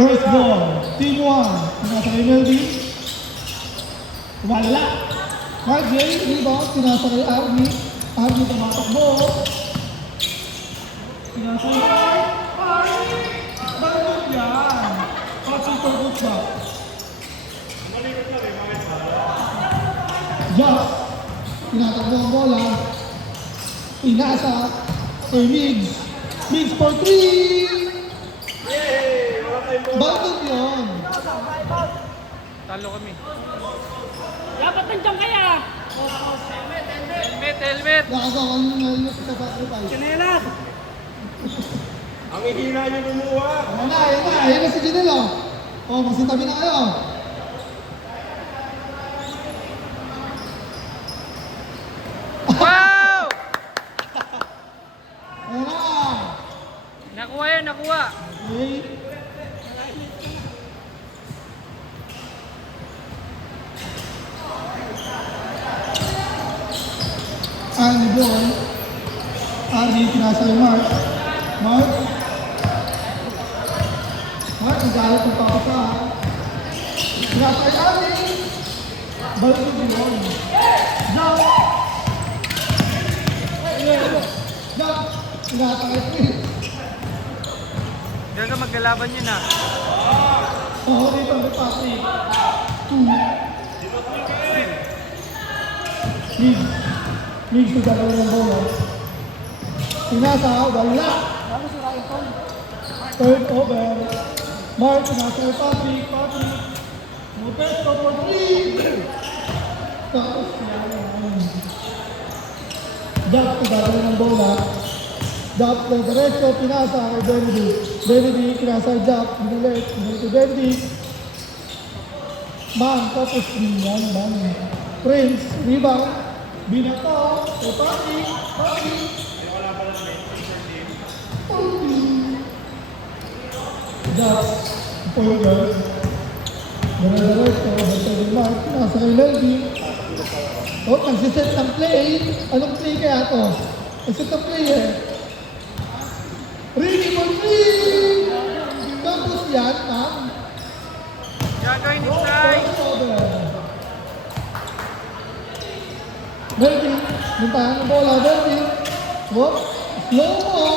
First ball, team 1. Pinasa kay Melvin. Wala. RJ, rebound. Pinasa kay Army. Army tumatakbo. Pinasa kay Army. Balot yan. Super good shot. Jack. Tinatakbo ang bola. Pinasa kay Migs. Migs for 3. Balot yun. Talo kami. Dapat nandiyan kaya. Helmet. Nakasawang yung sa sacrifice. Chinelas. Ang ihina niyo lumuha. Ayan na si Janelle, oh. Oh, masintabi na kayo. Wow! Ayan na. Nakuha yan, nakuha. Okay. Arnie Boy. Arnie, pinasa kay Mark. Mark, ang galit ng papasahan. Pinasa kay Arnie. Balik yung Boy. Jump! Jump! Pinasa kay Chris. Diyan ka maglalaban yun ah. Oo, dito ang Patrick. 2. Migs sa dalawa ng bola. Pinasa, wala. Third over. Mark, pinasa kay Patrick. Patrick. Lopez, for 3. Tapos, Jack sa dalawa ng bola. Jack ng diretso, pinasa kay Benedict. Benedict, pinasa kay Jack. Binulit kay Benedict. Man, tapos yan, man. Prince, rebound. Binato, kay Patrick. Patrick. Jack, point guard. Diretso, basta din Mark. Pinasa kay Melvin. O, nagsiset ng play. Anong play kaya to? Nagsiset ng play eh. Ricky for 3! Tapos yan, ma'am. Gagawin inside. Melvin, muntahan ng bola, Melvin. Whoop, slow mo.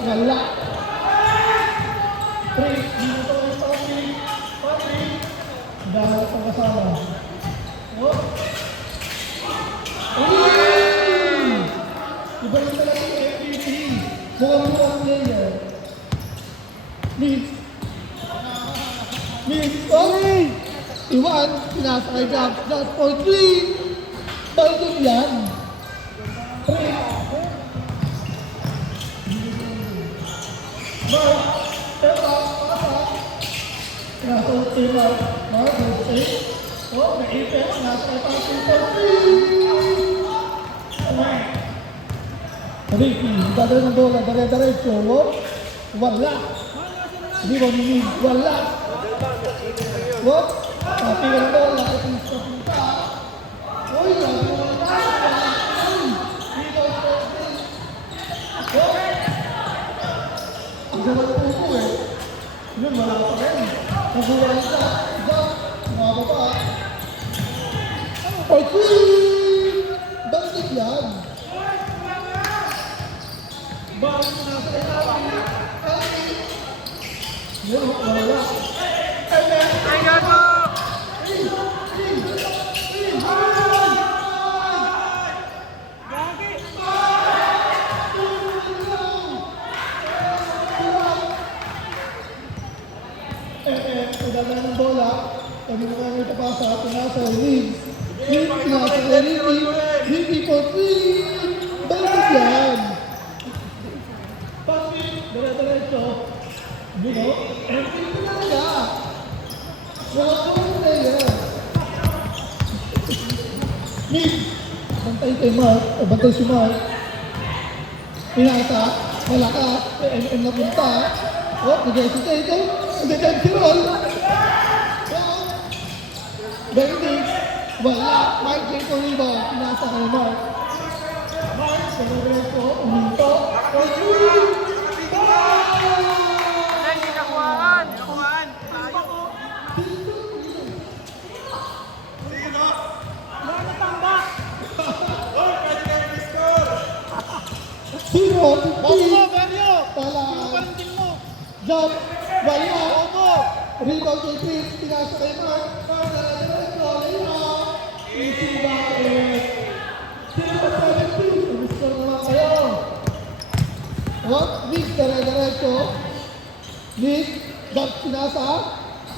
Wala. 3, dito kay Patrick. Patrick. Dahil sa kasama. Whoop. Iba yung talaga yung MVP. Mukhang player. Migs. Okay! Iwan, pinasa kay Jack. Jack for 3. Balot yan. 3. Mark. Peta. Pasa. Pinasa kay Mark. Mark, okay. Oh, naipit. Pinasa kay Patrick for 3. Ricky, dadali ng bola, dire-diretso, wala. Di ba nini? Wala. Wop, tapi ka ng bola, ito sa punta. Uy, sabi mo na tayo. Dito, wop. Ang ganda ng pupo eh. Yun, wala pa rin. Nabuhay ka. Jump, mga baba. Or 3! Bakit yan? Balik na sa ilalim. Yun, wala. Ay, gato! Pagdala ng bola, kami na kami papasa, pinasa kay Riggs. Riggs, pinasa kay Ricky. Ricky for 3! Bakit yan? Dire-diretso. You know? Everything talaga. Wala ko yung player. Nick. Bantay kay Mark. O bantay si Mark. Pinata. Wala ka. M na punta. O, nag-hesitate. Nag-hesitate si Roll. Benedict. Wala. Mark J. Toriba. Pinasa kay Mark. Mark. Dire-diretso. Uminto. O, Ay, hindi nakuhaan. Jump. Wala. Rebound kay Prince. Pinasa kay Mark. Mark na diretso. Layup. Easy bucket. 0-17. Gusto naman kayo. Nick, dire-diretso. Nick, jump pinasa.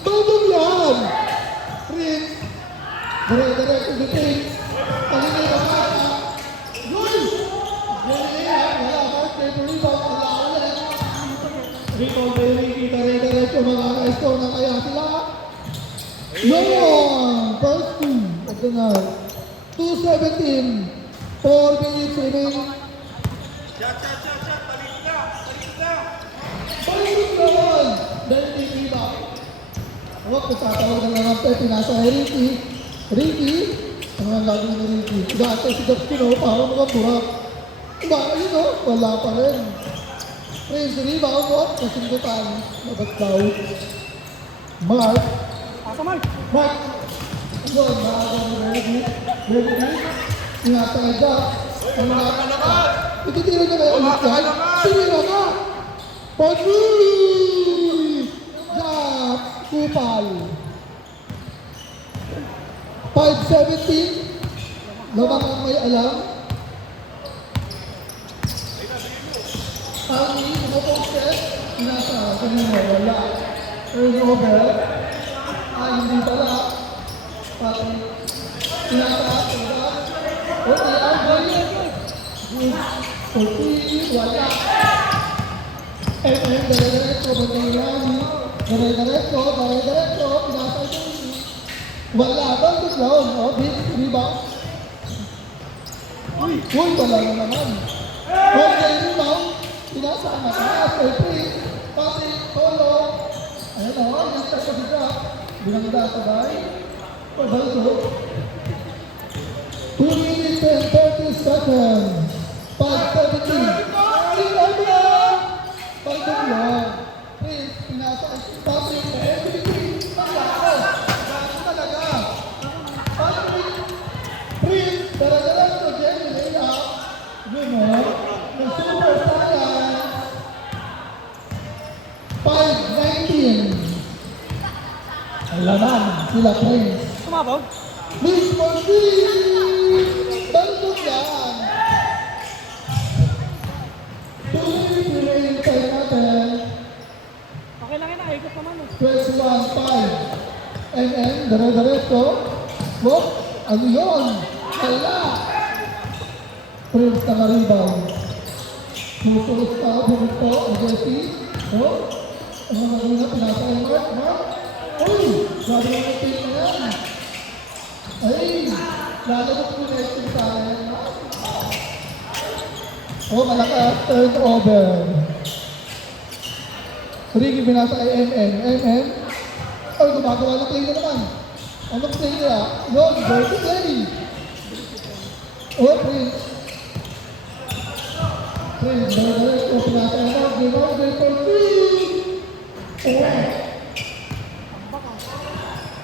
Bagong yan! Prince. Dire-diretso ni Prince. Palinay na kasa. Yun! Wala, Mark, may rebound. Wala ulit. Rebound by Ricky. Dire-diretso. Mga-score na kaya sila. Yun! First two of the night. 2:17. 4 minutes remaining. Shot! Talit na! Balik naman! Dahil di rebound. Huwag ko tatawag na lang ang pinasa kay Ricky. Ricky? Ano ang gagawin ni Ricky? Dati si Dapkino, parang mga burak. Diba? Ayun o, wala pa rin. Prince, rebound o, kasundutan. Nabat daw. Mark. Asa Mark? Mark. Yun, nakagawa ni Ricky. Ricky. Ingatan kay Jack. Ang mga naman! ititira niya kayo ulit yan. Tinira ka! Pagli! Jack! Kupal. 5:17. Lamang ang may alam. Ang inuposte. Nasa kanina wala. Turnover. Hindi pala. Pati. Nasa kanina. Okay, Andre. Okay, wala. Dire-diretso, Bandayani. Dire-diretso, pinasa ito. Wala, bandit lang. Rebound. Uy, wala na naman. Okay, rebound. Pinasa ang mataas. Okay, pati, polo. Ayan o, yung sa siya. Binangda sa bahay. Pabalto. 2 minutes and 30 seconds. 5:17. Pagdang lang. Prince, pinasa ang Patrick. Talaga. Prince, dala-dala ito. Jenny, layup. Yun o. Ng Super Saiyan. 5:19. Ang laman, sila Prince. Sumabog? Miss Martin! Bantog yan! Tuloy remaining time natin. Okay lang yun, ikot naman eh. 21-5. MM, dire-diretso. Whoop! Ano yun? Wala! Prince naka-rebound. Susunod pa, bumito, Jesse. Oh, ano mga na pinasa yung Mark? Uy! Sabi ng team na yan. Ay! Lalabot ko na yung tayo. Oh, malakas. Turnover. Ricky binasa kay MM. MM. Oh, gumagawa ng play na naman. Anong play nila? Yun, dirty play. Oh, Prince. Prince, direct. Oh, pinasa kay Mark. Rebound, for three. Oh.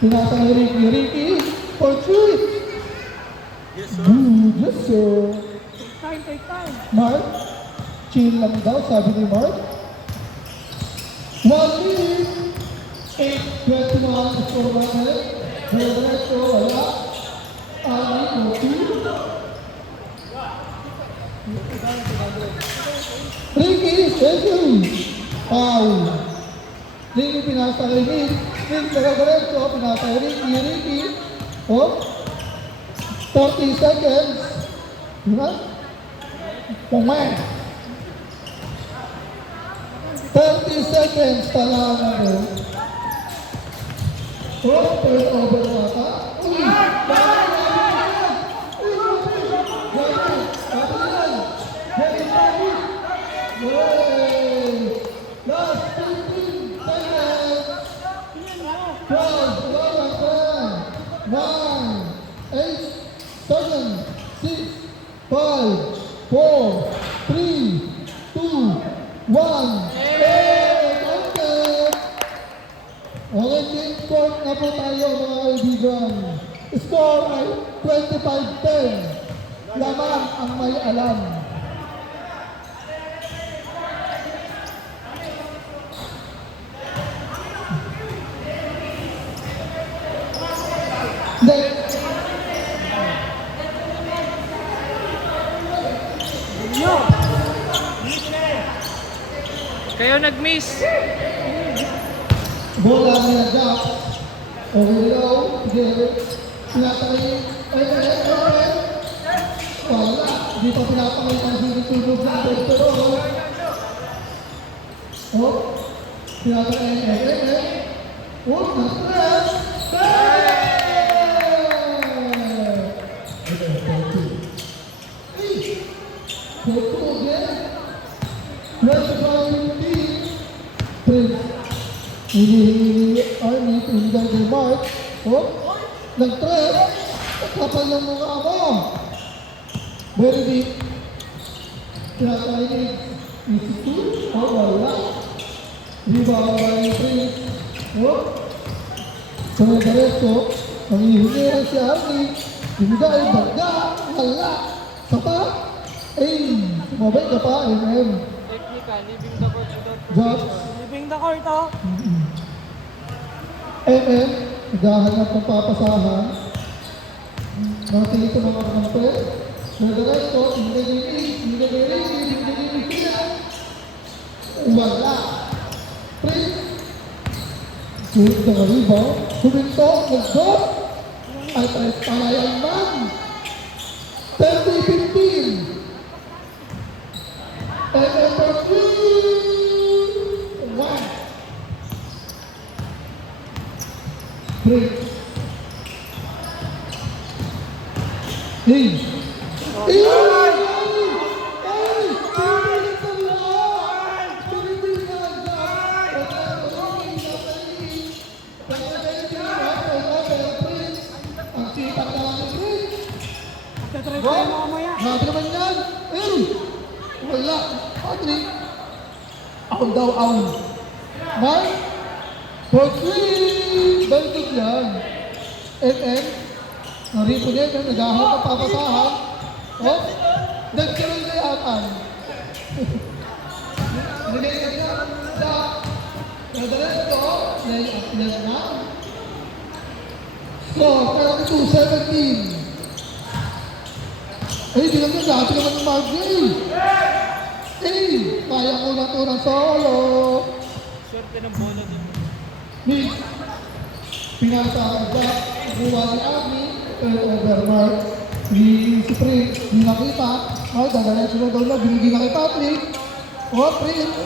Pinasa kay Ricky. Ricky, for three. Yes, sir. Yes, sir. Take time. Mark, chill lang daw, sabi ni Mark. 1 minute, 8:21, score natin. Diretso, wala. Ali, okay. Ricky, thank you. Foul. Ricky, pinasa kay Nick. Nick, diretso, pinasa kay Ricky. Ricky, oh. 40 seconds. Diba? Pumen. 30 seconds pa lang ako. Oh, turnover mata. Uy! Last 15 seconds. 12, 11, 9, 8, 7, 6, 5, 4, 3, 2, 1. Okay, game score na po tayo mga kaibigan. Score ay 25-10. Lamang ang may alam. Next. Yo! Kayo nag-miss. Bola niya Jack. Overlow. Sige. Pinapakay. Wala. Hindi pa pinapakay ang sinutulog ng pero. Oh. Pinapakay. Oh, na-stress. Go again. Press by team. Prince. Hindi Army, pinigay kay Mark. Oh, nag-tres. Kapal ng mukha mo. Very deep. Pinatay ni Institute. Oh, wala. Rebound by Prince. Oh. Diretso. Ang hihinira si Army. Pinigay, bagda. Wala. Sapa. Ay, sumabay ka pa, MM. Technical, leaving the court without Job. Living the court, oh. MM, naghahanap ng papasahan. Nakatili ko mga kampe. Nagdaresto, hindi wala. Prince. Sulit na rebound. Suminto, nag-dot. Ay, palayan man. 30-15. And number 3. 1. Break. Hey! Hey! Magta-try tayo mamaya. Grabe naman yan! Eh! Wala! Patrick! Ako daw ang Mark! For 3! Baliktad yan! MM! Naripo niya yung naghahanap ng papasahan. Oh! Nagkaroon na yatan! Nilagay na sa nadalas ko, lay-up yan na. So, 32-17. Eh, di lang yan. Dati naman yung Margie. Eh, kaya ko na ito ng solo. swerte ng bola dun. Mid. Pinasa ang Jack. Kuha ni Abby. Over Mark. Si Prince. Hindi nakita. Ay, dadalan sila daw na. Binigyan na kay Patrick. Oh, Prince.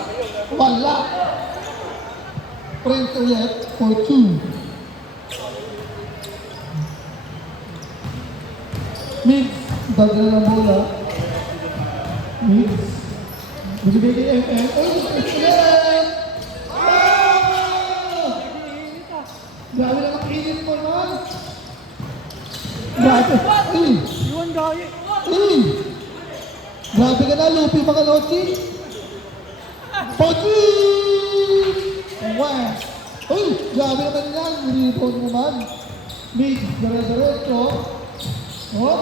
Wala. Prince ulit for 2. Mid. Dagdag ng bola. Mix. Binibigay kay MM. Uy! Excellent! Ah! Grabe na ang init mo naman. Grabe. Uy! Iwan gaya. Uy! Grabe ka na, Lupi mga Nochi. Pochi! Wow! Uy! Grabe naman yan. Rebound naman. Mix. Dire-diretso. Oh!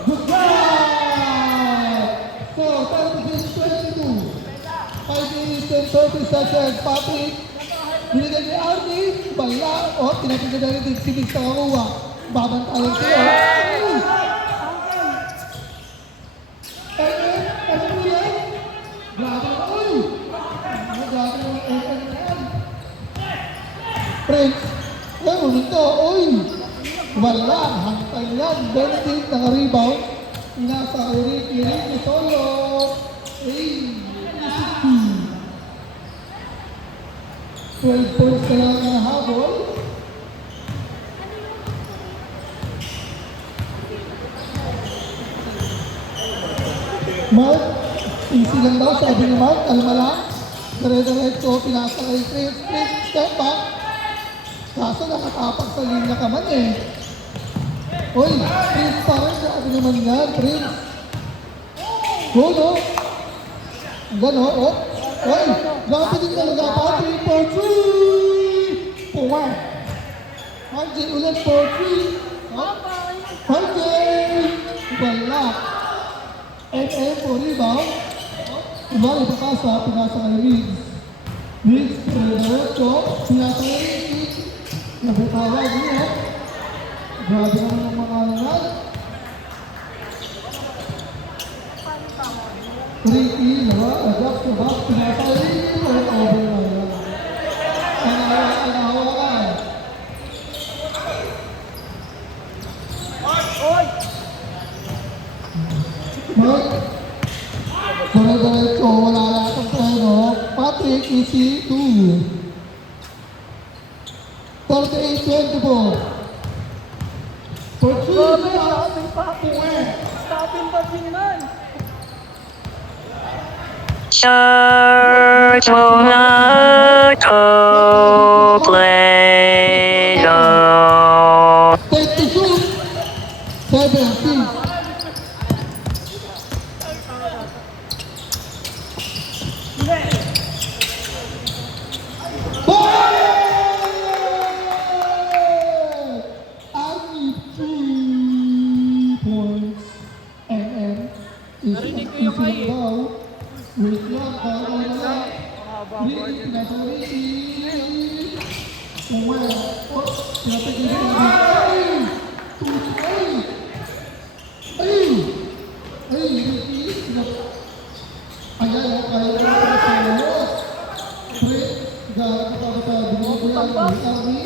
Good job! So, 36-22. 5 minutes and 30 seconds. Patrick, binigay ni Arnie. Bala. O, tinapin na rin si Mix na kakuha. Babantayan siya. Ano mo yan? Grabe na. Uy! Grabe na ang yan. Prince. Ay, uminto. Uy! Wala, hantay yan. Benedict naka-rebound. Inasa kay Ricky solo. Ay, 12 points na lang ang habol. Mark, easy lang daw, sabi ni Mark, kalma lang. Dire-diretso, pinasa kay Chris, step back. Kaso nakatapak sa linya ka man eh. Uy, Prince pa rin, sabi naman yan, Prince. Go, no? Gano'n, oh. Uy, grabe din talaga, Patrick, for 3! Puwa. RJ ulit for 3. RJ! Wala. MM for rebound. Diba, ipakasa, pinasa kay Riggs. Riggs, diretso, pinasa kay Riggs. Nabutawag niya. Grabe naman ang mga yan. Ricky, adjust to back, pinatay, over na yan. Anahawakan. Mark, dire-diretso, wala lahat ang treno. Patrick, easy, 2. 38-24. Pursuit, Sabing pakin. Sabing pakin man. Church will not complain. take the shoot. 17. I need 3 points. And Narinig ko yung easy lang daw. Wait lang, kaya na lang. Mahaba ba Ricky, yun? nasa Ricky. Well, pinapagin ko na. Ay! Ay! Ay, Ricky. Ayan, kaya ko na sa Lord. Pre, gano'n ka ba tayo? Binibigay ko yung Army.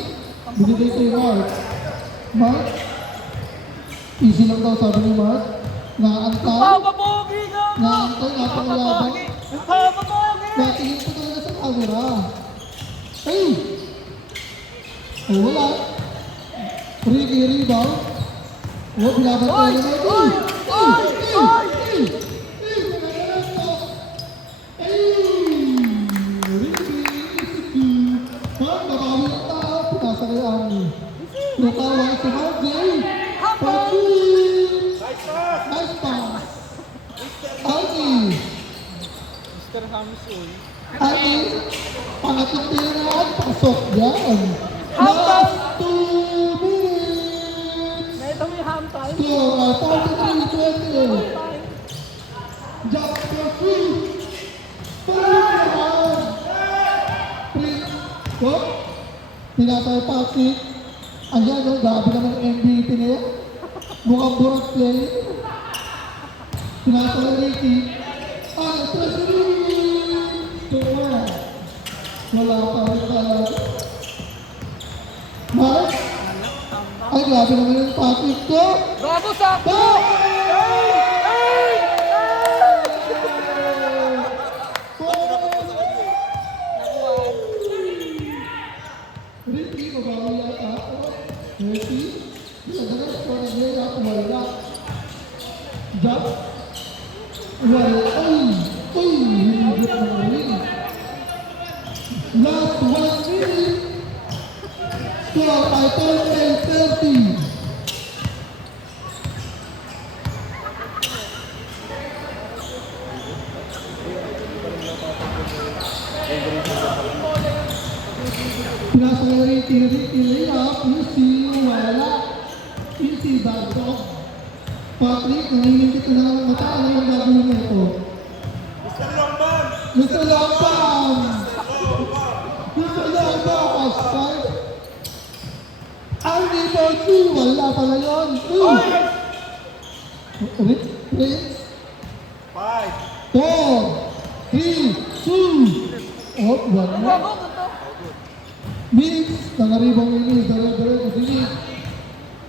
Binibigay ko yung Mark. Mark? Easy lang daw sabi ni Mark. Naantay. Papapogi ka mo. Naantay, napakayabang. Papapogi. Natingin ko talaga sa camera. Ay! Oh, wala. Ricky, rebound. Oh, binabantay na ito. Ay! Ay! Ay! Ay! Nagagalan ko. Ay! Ricky, easy. Mark, nabawi ang tao. Pinasa kay Army. Natawa si Mark J. Pag-uwi! Nice pass. Army. Mr. Hamsul. Army. Pangatlong tira. Pasok yan. Last 2 minutes. Ito may hamtay. Score 43-20. Just for free. Balik naman. Prince. What? Pinatay Patrick. Ayan, no? Grabe naman ang MVP na yan. Mukhang burak play. Pinatay Ricky. Ay, Treasury. Score. Wala pa rin tayo. Mark? Ay, grabe naman yung Patrick ko. Bago sakto. Ba? Ricky, mabawi yata ako. Ricky? Pinagalas ko na ngayon ako wala. Jack? Wala. Ay! Ay! Hinigit na rin. Last 1 minute. Score ay 30. Pinasa kay Ricky, layup, easy, wala. Easy, bagdog. Patrick, nangingin kita na ng mata, ano yung gagawin mo ito? Mr. Longban! Mr. Lockdown! Mr. Lockdown, aside. Army for 2, wala pala yun. Prince, 5. 4, 3, 2. Oh, wala. Mix, nangaribang ini, dere-dere ko sini.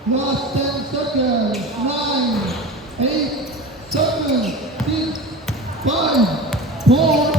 Last 10 seconds, 9, 8, 7, 6, 5, 4,